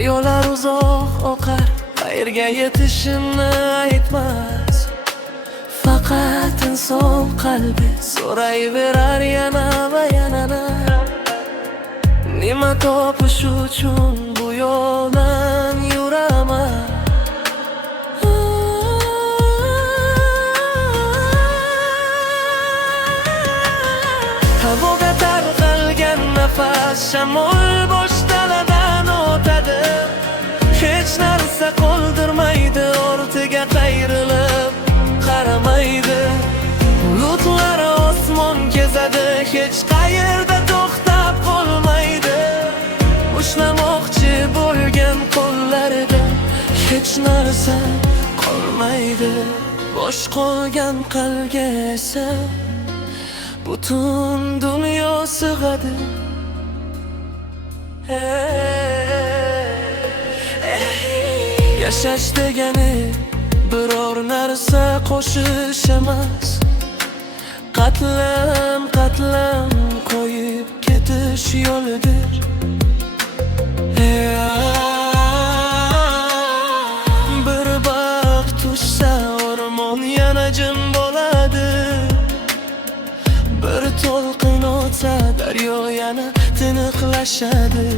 Daryolar uzoq oqar, qayerga yetishini aytmas. Faqat inson qalbi so'rayverar yana va yana. Nima topish uchun bu yo'ldan yuraman? Havoga tarqalgan nafas, shamol bosh daladan o'tadi. Hech narsa qoldirmaydi, ortiga qayrilib qaramaydi. Bulutlar osmon kezadi, hech qayerda to'xtab qolmaydi. Ushlamoqchi bo'lgan qo'llarida hech narsa qolmaydi. Bosh qolgan qalbga esa butun dunyo sig'adi. Yashash degani biror narsa qo'shish emas, qatlam qatlam qo'yib ketish yo'lidir. Bir baxt tushsa o'rmon yana jim bo'ladi. Bir to'lqin o'tsa daryo yana tiniqlashadi.